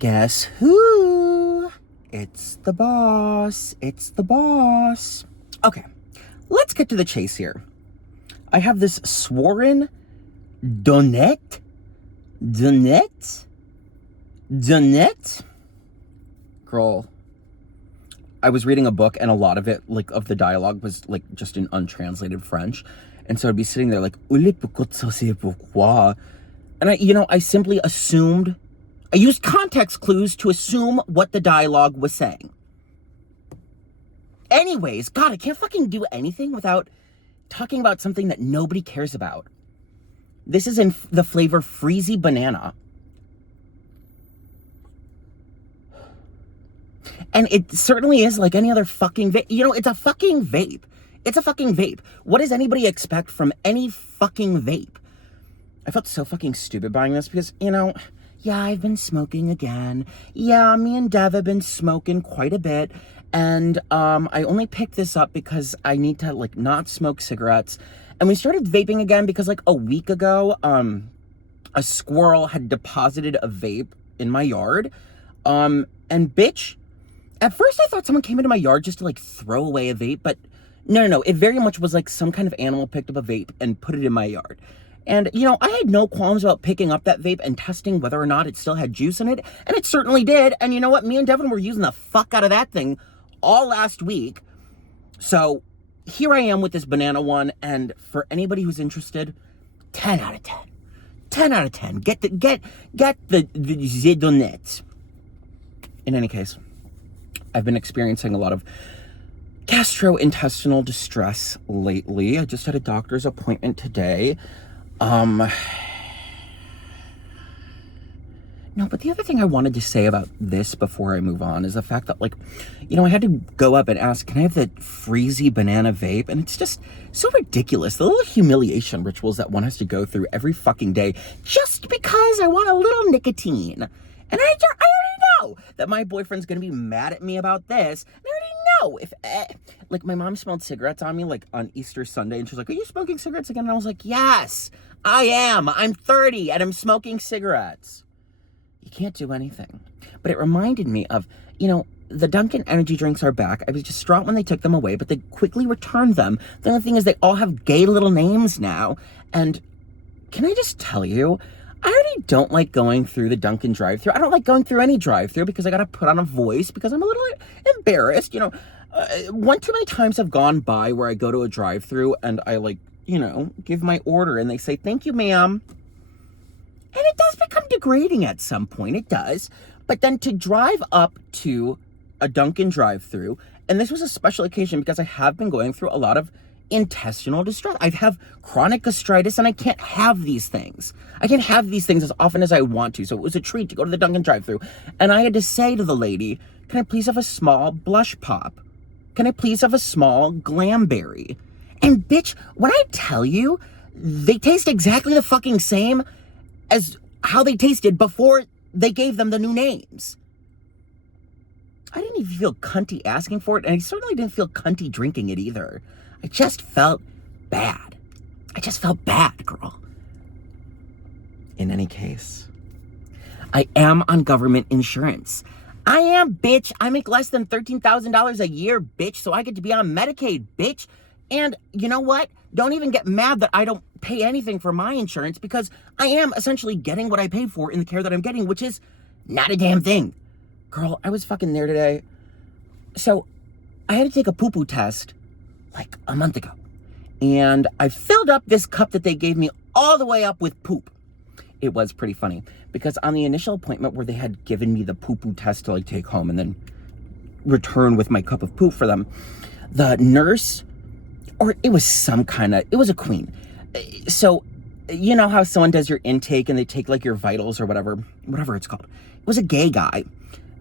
Guess who? It's the boss. It's the boss. Okay, let's get to the chase here. I have this sworn Donette. Girl, I was reading a book and a lot of it, like, of the dialogue was, like, just in untranslated French. And so I'd be sitting there like, and I simply assumed, I used context clues to assume what the dialogue was saying. Anyways, God, I can't fucking do anything without talking about something that nobody cares about. This is in the flavor Freezy Banana. And it certainly is like any other fucking vape. It's a fucking vape. It's a fucking vape. What does anybody expect from any fucking vape? I felt so fucking stupid buying this because, yeah, I've been smoking again. Yeah, me and Dev have been smoking quite a bit. And I only picked this up because I need to, like, not smoke cigarettes. And we started vaping again because, like, a week ago, a squirrel had deposited a vape in my yard. And bitch, at first I thought someone came into my yard just to, like, throw away a vape. But no. It very much was like some kind of animal picked up a vape and put it in my yard. And, I had no qualms about picking up that vape and testing whether or not it still had juice in it. And it certainly did. And you know what? Me and Devin were using the fuck out of that thing all last week. So here I am with this banana one. And for anybody who's interested, 10 out of 10. 10 out of 10. Get the Zedonette. In any case, I've been experiencing a lot of gastrointestinal distress lately. I just had a doctor's appointment today. No, but the other thing I wanted to say about this before I move on is the fact that, like, I had to go up and ask, can I have the Freezy Banana vape? And it's just so ridiculous. The little humiliation rituals that one has to go through every fucking day just because I want a little nicotine. And I already know that my boyfriend's going to be mad at me about this. And I already know if, my mom smelled cigarettes on me, like, on Easter Sunday. And she was like, are you smoking cigarettes again? And I was like, yes, I am. I'm 30 and I'm smoking cigarettes. You can't do anything. But it reminded me of, the Dunkin' energy drinks are back. I was distraught when they took them away, but they quickly returned them. The only thing is they all have gay little names now. And can I just tell you, I already don't like going through the Dunkin' drive-thru. I don't like going through any drive-thru because I got to put on a voice because I'm a little embarrassed. One too many times have gone by where I go to a drive-thru and I, give my order and they say, thank you, ma'am. And it does become degrading at some point. It does. But then to drive up to a Dunkin' drive-thru, and this was a special occasion because I have been going through a lot of intestinal distress. I have chronic gastritis and I can't have these things. I can't have these things as often as I want to. So it was a treat to go to the Dunkin' drive-thru. And I had to say to the lady, can I please have a small blush pop? Can I please have a small glamberry? And bitch, when I tell you, they taste exactly the fucking same as how they tasted before they gave them the new names. I didn't even feel cunty asking for it, and I certainly didn't feel cunty drinking it either. I just felt bad. I just felt bad, girl. In any case, I am on government insurance. I am, bitch. I make less than $13,000 a year, bitch, so I get to be on Medicaid, bitch. And you know what? Don't even get mad that I don't pay anything for my insurance because I am essentially getting what I paid for in the care that I'm getting, which is not a damn thing. Girl, I was fucking there today. So I had to take a poo-poo test like a month ago. And I filled up this cup that they gave me all the way up with poop. It was pretty funny because on the initial appointment where they had given me the poo-poo test to, like, take home and then return with my cup of poop for them, the nurse, or it was a queen. So, you know how someone does your intake and they take, like, your vitals or whatever it's called. It was a gay guy.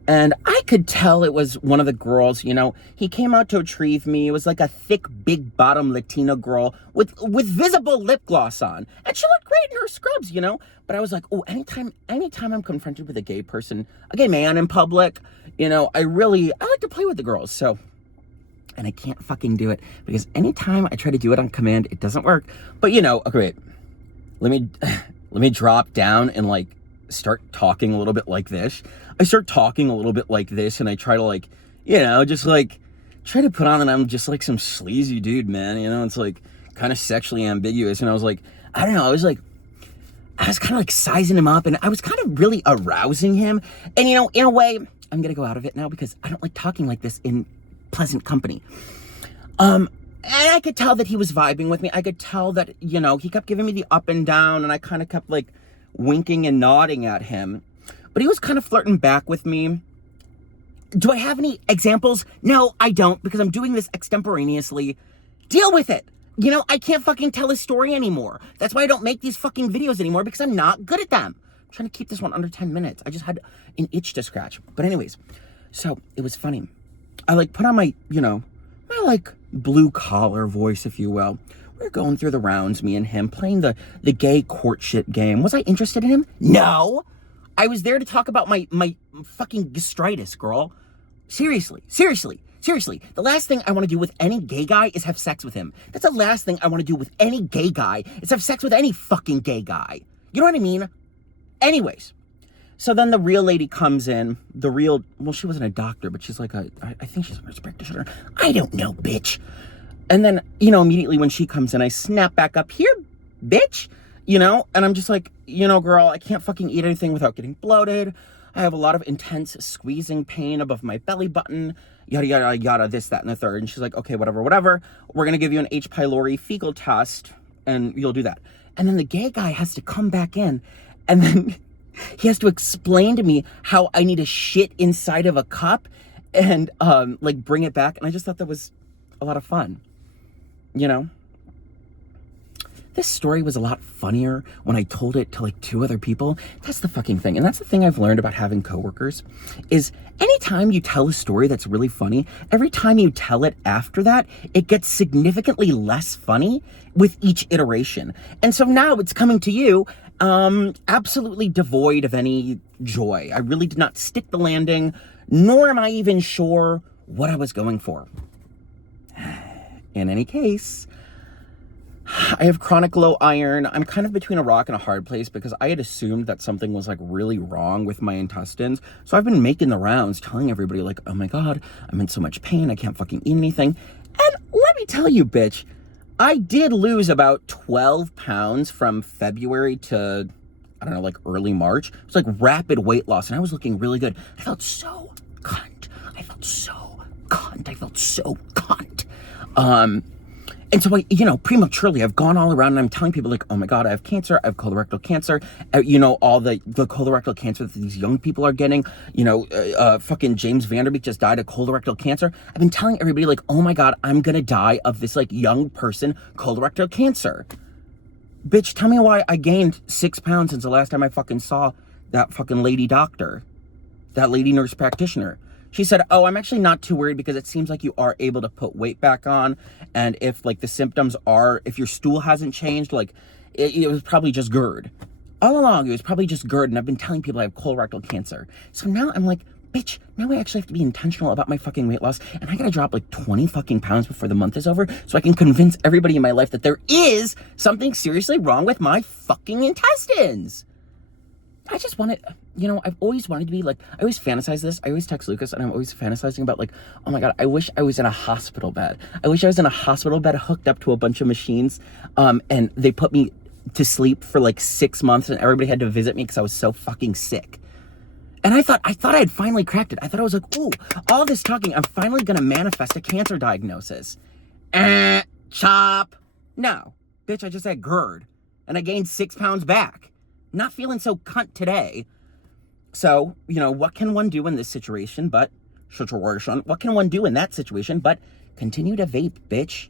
And I could tell it was one of the girls, he came out to retrieve me. It was like a thick, big bottom Latina girl with visible lip gloss on. And she looked great in her scrubs, But I was like, oh, anytime I'm confronted with a gay person, a gay man in public, I like to play with the girls. So, and I can't fucking do it because anytime I try to do it on command, it doesn't work. But okay, wait, let me drop down and, like, start talking a little bit like this. I start talking a little bit like this, and I try to like, just like try to put on that I'm just like some sleazy dude, man. It's like kind of sexually ambiguous. And I was like, I don't know, I was kind of like sizing him up, and I was kind of really arousing him. And in a way, I'm gonna go out of it now because I don't like talking like this in pleasant company. And I could tell that he was vibing with me. I could tell that, he kept giving me the up and down, and I kind of kept like winking and nodding at him. But he was kind of flirting back with me. Do I have any examples? No, I don't, because I'm doing this extemporaneously. Deal with it. I can't fucking tell a story anymore. That's why I don't make these fucking videos anymore, because I'm not good at them. I'm trying to keep this one under 10 minutes. I just had an itch to scratch. But anyways, so it was funny. I like put on my, my like blue collar voice, if you will. We're going through the rounds, me and him, playing the gay courtship game. Was I interested in him? No. I was there to talk about my fucking gastritis, girl. Seriously. The last thing I want to do with any gay guy is have sex with him. That's the last thing I want to do with any gay guy is have sex with any fucking gay guy. You know what I mean? Anyways, so then the real lady comes in. She wasn't a doctor, but she's like I think she's a nurse practitioner. I don't know, bitch. And then, immediately when she comes in, I snap back up here, bitch, and I'm just like, girl, I can't fucking eat anything without getting bloated. I have a lot of intense squeezing pain above my belly button, yada, yada, yada, this, that, and the third. And she's like, okay, whatever. We're going to give you an H. pylori fecal test, and you'll do that. And then the gay guy has to come back in, and then he has to explain to me how I need to shit inside of a cup and, bring it back. And I just thought that was a lot of fun. This story was a lot funnier when I told it to like 2 other people. That's the fucking thing. And that's the thing I've learned about having coworkers is anytime you tell a story that's really funny, every time you tell it after that, it gets significantly less funny with each iteration. And so now it's coming to you absolutely devoid of any joy. I really did not stick the landing, nor am I even sure what I was going for. In any case, I have chronic low iron. I'm kind of between a rock and a hard place because I had assumed that something was like really wrong with my intestines. So I've been making the rounds telling everybody like, oh my God, I'm in so much pain. I can't fucking eat anything. And let me tell you, bitch, I did lose about 12 pounds from February to, I don't know, like early March. It was like rapid weight loss and I was looking really good. I felt so cunt. And so I, prematurely, I've gone all around and I'm telling people like, oh my God, I have cancer. I have colorectal cancer. All the colorectal cancer that these young people are getting, fucking James Vanderbeek just died of colorectal cancer. I've been telling everybody like, oh my God, I'm going to die of this like young person colorectal cancer. Bitch, tell me why I gained 6 pounds since the last time I fucking saw that fucking lady doctor, that lady nurse practitioner. She said, oh, I'm actually not too worried because it seems like you are able to put weight back on. And if like the symptoms are, if your stool hasn't changed, like it was probably just GERD. All along, it was probably just GERD. And I've been telling people I have colorectal cancer. So now I'm like, bitch, now I actually have to be intentional about my fucking weight loss. And I gotta drop like 20 fucking pounds before the month is over so I can convince everybody in my life that there is something seriously wrong with my fucking intestines. I just wanted, I've always wanted to be like, I always fantasize this. I always text Lucas and I'm always fantasizing about like, oh my God, I wish I was in a hospital bed. I wish I was in a hospital bed hooked up to a bunch of machines. And they put me to sleep for like 6 months and everybody had to visit me because I was so fucking sick. And I thought I had finally cracked it. I thought I was like, ooh, all this talking, I'm finally going to manifest a cancer diagnosis. Chop. No, bitch, I just had GERD and I gained 6 pounds back. Not feeling so cunt today. So, what can one do in this situation but, what can one do in that situation but continue to vape, bitch?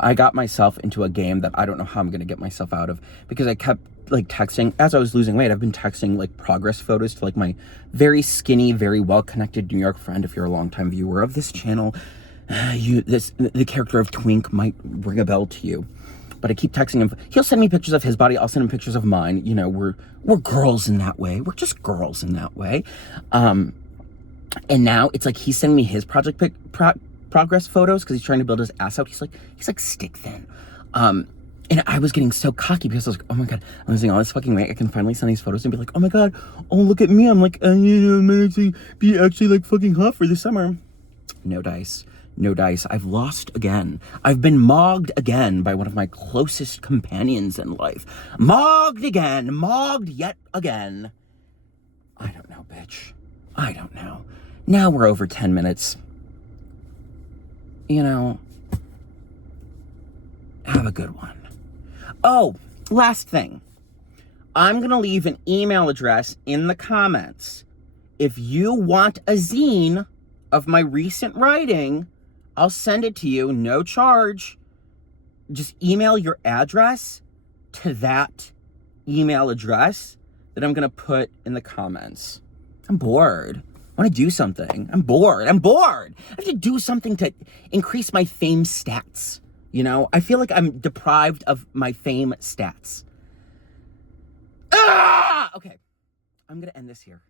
I got myself into a game that I don't know how I'm going to get myself out of because I kept like texting as I was losing weight. I've been texting like progress photos to like my very skinny, very well-connected New York friend. If you're a longtime viewer of this channel, the character of Twink might ring a bell to you, but I keep texting him. He'll send me pictures of his body. I'll send him pictures of mine. We're girls in that way. We're just girls in that way. And now it's like he's sending me his progress photos because he's trying to build his ass out. He's like stick thin. And I was getting so cocky because I was like, oh my God, I'm losing all this fucking weight. I can finally send these photos and be like, oh my God, oh, look at me. I'm like, I'm gonna actually like fucking hot for the summer. No dice. No dice. I've lost again. I've been mogged again by one of my closest companions in life. Mogged again. Mogged yet again. I don't know, bitch. I don't know. Now we're over 10 minutes. You know, have a good one. Oh, last thing. I'm going to leave an email address in the comments. If you want a zine of my recent writing, I'll send it to you, no charge. Just email your address to that email address that I'm going to put in the comments. I'm bored. I want to do something. I'm bored. I have to do something to increase my fame stats. You know, I feel like I'm deprived of my fame stats. Okay, I'm going to end this here.